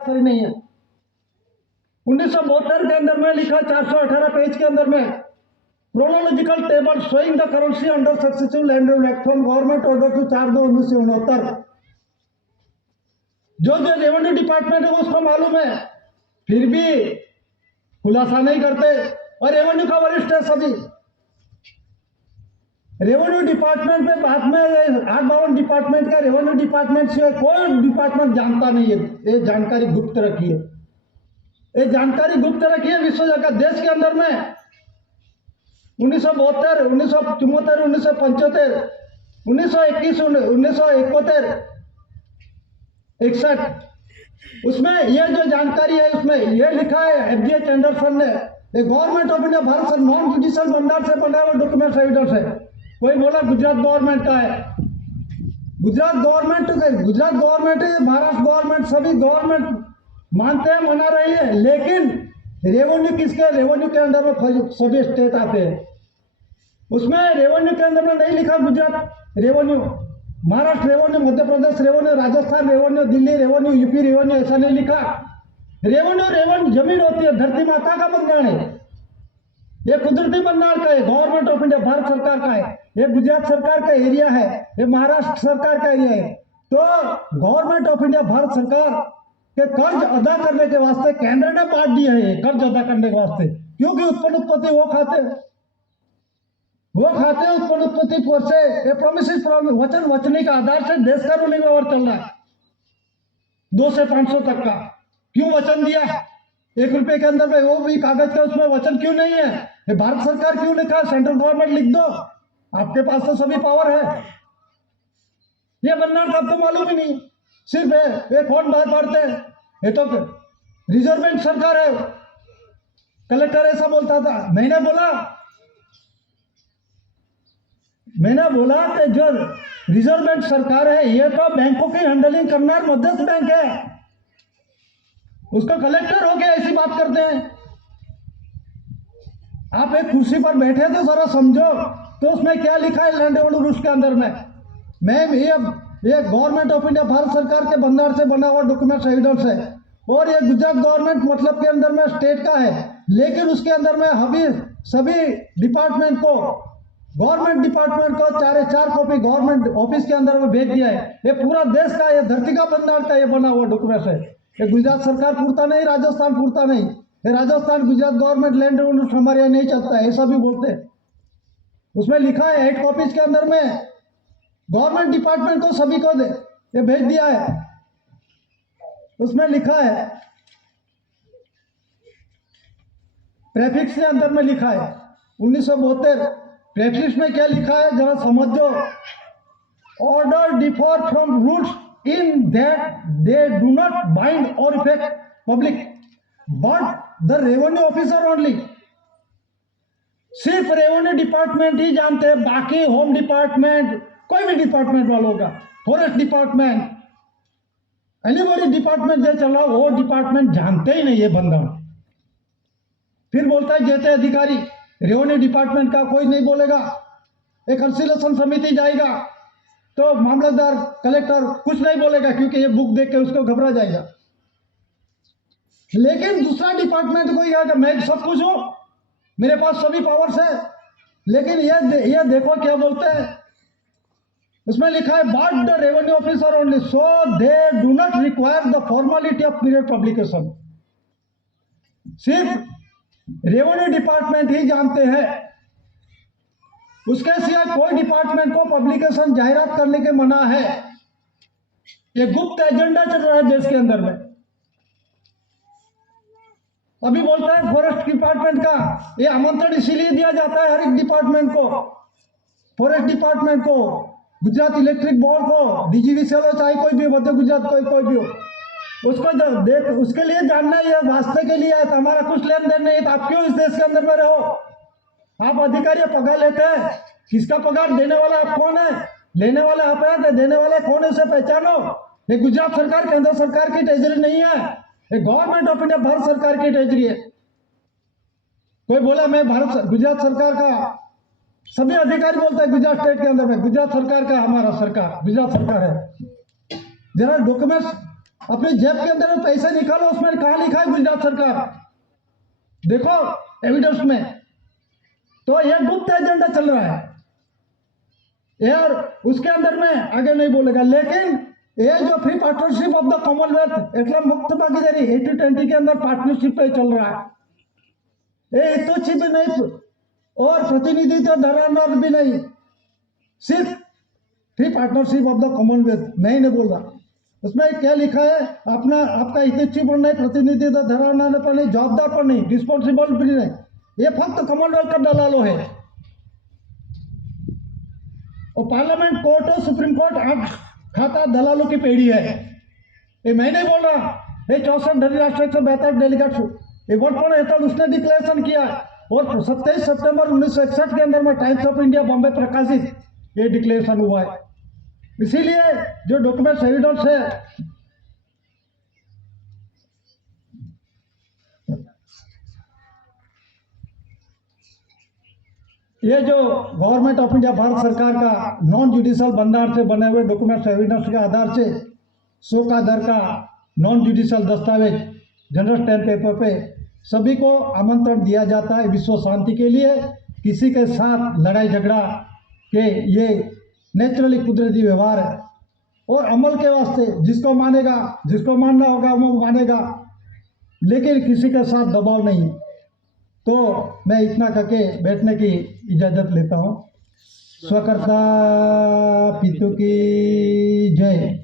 सही नहीं है। 1972 के अंदर में लिखा 418 पेज के अंदर में chronological table showing the currency under successive land act from government order to 4/2/1969। जो रेवेन्यू डिपार्टमेंट है उसको मालूम है, फिर भी खुलासा नहीं करते। और रेवेन्यू का वरिष्ठ है सभी। रेवेन्यू डिपार्टमेंट में बाद में 852 डिपार्टमेंट का रेवेन्यू डिपार्टमेंट से कोई डिपार्टमेंट जानता नहीं है। ये जानकारी गुप्त रखी है, ये जानकारी गुप्त रखी है विश्व जगह देश के अंदर में। 1972, 1974, 1975, 1921, 1971, 61 उसमें ये जो जानकारी है उसमें ये लिखा है एफजीएच एंडरसन ने, गवर्नमेंट ऑफ इंडिया भारत सरकार नॉन जुडिशियल भंडार से बना हुआ डॉक्यूमेंट एविडेंस है। कोई बोला गुजरात गवर्नमेंट का है, गुजरात गवर्नमेंट है, महाराष्ट्र गवर्नमेंट, सभी गवर्नमेंट मानते हैं, मना रही है। लेकिन रेवेन्यू किसके, रेवेन्यू के अंदर में सभी स्टेट आते हैं। उसमें रेवेन्यू के अंदर में नहीं लिखा Gujarat revenue, Maharashtra revenue, Madhya Pradesh revenue, Rajasthan revenue, Delhi revenue, UP revenue, ऐसा नहीं लिखा। रेवेन्यू जमीन होती है, धरती माता का बंगाल है, ये कुदरती बंगाल का है, गवर्नमेंट ऑफ इंडिया भारत सरकार का है, ये गुजरात सरकार का एरिया है, ये महाराष्ट्र सरकार का एरिया है। तो गवर्नमेंट ऑफ इंडिया भारत सरकार के कर्ज अदा करने के वास्ते केंद्र ने बांट दिया है, कर्ज अदा करने के वास्ते, क्योंकि उत्पन्न उत्पत्ति वो खाते उत्पन्न उत्पत्ति पर से ये प्रोमिसेस वचन वचने के आधार से देश का रूलिंग ओवर चल रहा है 2 से 500 तक का। क्यों वचन दिया 1 रुपए के अंदर में, वो भी कागज का, उसमें वचन क्यों नहीं है? ये भारत सरकार क्यों लिखा? सेंट्रल गवर्नमेंट लिख दो, आपके पास तो सभी पावर है। ये बनना तब तो मालूम ही नहीं, सिर्फ ये कौन बात पढ़ते हैं, ये तो रिजर्व बैंक सरकार है। कलेक्टर ऐसा बोलता था, मैंने बोला कि जो रिजर्व बैंक सरकार है ये तो बैंकों की हैंडलिंग करना मध्यस्थ बैंक है, उसका कलेक्टर हो गया, ऐसी बात करते हैं। आप एक कुर्सी पर बैठे तो जरा समझो तो उसमें क्या लिखा है लैंड रेवेन्यू रूल्स के अंदर में। ये गवर्नमेंट ऑफ इंडिया भारत सरकार के भंडार से बना हुआ डॉक्यूमेंट एविडेंस है, और ये गुजरात गवर्नमेंट मतलब के अंदर में स्टेट का है, लेकिन उसके अंदर में अभी सभी डिपार्टमेंट को, गवर्नमेंट डिपार्टमेंट को 4 कॉपी गवर्नमेंट ऑफिस के अंदर में भेज दिया है। ये पूरा देश का, ये धरती का भंडार का ये बना हुआ डॉक्यूमेंट है। ये गुजरात सरकार पूरता नहीं, राजस्थान पूरता नहीं, ये Rajasthan Gujarat government land revenue हमारे यहाँ नहीं चलता है, ऐसा भी बोलते हैं। उसमें लिखा है 8 कॉपीज के अंदर में गवर्नमेंट डिपार्टमेंट को सभी को दे, ये भेज दिया है। उसमें लिखा है प्रेफिक्स के अंदर में लिखा है 1972, प्रेफिक्स में क्या लिखा है जरा समझो। Order differ from rules in that they do not bind or affect public but the revenue officer only. सिर्फ रेवेन्यू डिपार्टमेंट ही जानते हैं, बाकी होम डिपार्टमेंट, कोई भी डिपार्टमेंट वालों का, फॉरेस्ट डिपार्टमेंट, एनीबॉडी डिपार्टमेंट जो चल रहा वो डिपार्टमेंट जानते ही नहीं है बंदा। फिर बोलता है जेते अधिकारी, रेवेन्यू डिपार्टमेंट का कोई नहीं बोलेगा। एक कंसिलेशन समिति जाएगा तो मामलतदार, कलेक्टर कुछ नहीं बोलेगा, क्योंकि ये बुक देख के उसको घबरा जाएगा। लेकिन दूसरा डिपार्टमेंट को यह मैं सब कुछ हूं, मेरे पास सभी पावर्स है, लेकिन ये देखो क्या बोलते हैं, उसमें लिखा है but the revenue officer only, so they do not require the formality of period publication. सिर्फ रेवेन्यू डिपार्टमेंट ही जानते हैं, उसके सिवा कोई डिपार्टमेंट को पब्लिकेशन जाहिरात करने के मना है। ये गुप्त एजेंडा चल रहा है देश के अंदर में। अभी बोलता है फॉरेस्ट डिपार्टमेंट का ये आमंत्रण इसीलिए दिया जाता है हर एक डिपार्टमेंट को, फॉरेस्ट डिपार्टमेंट को, गुजरात इलेक्ट्रिक बोर्ड को, डीजीवीसीएल हो, चाहे कोई भी मध्य गुजरात कोई भी हो, उसको देख उसके लिए जानना है, वास्ते के लिए है, तो हमारा कुछ लेन देन नहीं, तो आप क्यों इस देश के अंदर में रहो? आप अधिकारी पगार लेते हैं, किसका पगार देने वाला आप कौन है? लेने वाले आप हैं, देने वाले कौन है उसे पहचानो। ये गुजरात सरकार केंद्र सरकार की ट्रेजरी नहीं है, ये गवर्नमेंट ऑफ इंडिया भारत सरकार की ट्रेजरी है। कोई बोला मैं गुजरात सरकार का, सभी अधिकारी बोलते हैं गुजरात स्टेट के अंदर में गुजरात सरकार का, हमारा सरकार गुजरात सरकार है। जरा डॉक्यूमेंट्स अपने जेब के अंदर में पैसे निकालो, उसमें कहाँ लिखा है गुजरात सरकार? देखो एविडेंस में। तो ये गुप्त एजेंडा चल रहा है यार, उसके अंदर में आगे नहीं बोलेगा। लेकिन ये जो free partnership of the Commonwealth એટલે मुक्त भागीदारी 80-20 के अंदर पार्टनरशिप पे चल रहा है। ये हितोची भी नहीं और प्रतिनिधित्व धराना भी नहीं, सिर्फ free partnership of the Commonwealth. मैं ही नहीं बोल रहा, उसमें क्या लिखा है? अपना आपका हितैषी पण नहीं, प्रतिनिधित्व धरावनार पण नहीं, जवाबदार पण नहीं, रिस्पॉन्सिबल भी नहीं। ये फक्त कॉमनवेल्थ का दलालो है। और पार्लियामेंट, कोर्ट और सुप्रीम कोर्ट आंख खाता दलालों की पेड़ी है। ये मैं नहीं बोल रहा, ये 64 राष्ट्र 172 डेलीगेट ये वोट पर है, उसने डिक्लेरेशन किया और 27 सितंबर 1961 के अंदर में टाइम्स ऑफ इंडिया बॉम्बे प्रकाशित ये डिक्लेरेशन हुआ है। इसीलिए जो डॉक्यूमेंट्स एविडेंस है, ये जो गवर्नमेंट ऑफ इंडिया भारत सरकार का नॉन जुडिशियल भंडार से बने हुए डॉक्यूमेंट्स एविडेंस के आधार से 100 का दर का नॉन जुडिशियल दस्तावेज जनरल स्टैम्प पेपर पे सभी को आमंत्रण दिया जाता है विश्व शांति के लिए। किसी के साथ लड़ाई झगड़ा के ये नेचुरली कुदरती व्यवहार है और अमल के वास्ते जिसको मानेगा, जिसको मानना होगा वो मानेगा, लेकिन किसी के साथ दबाव नहीं। तो मैं इतना करके बैठने की इजाजत लेता हूँ। स्वकर्ता पितु की जय।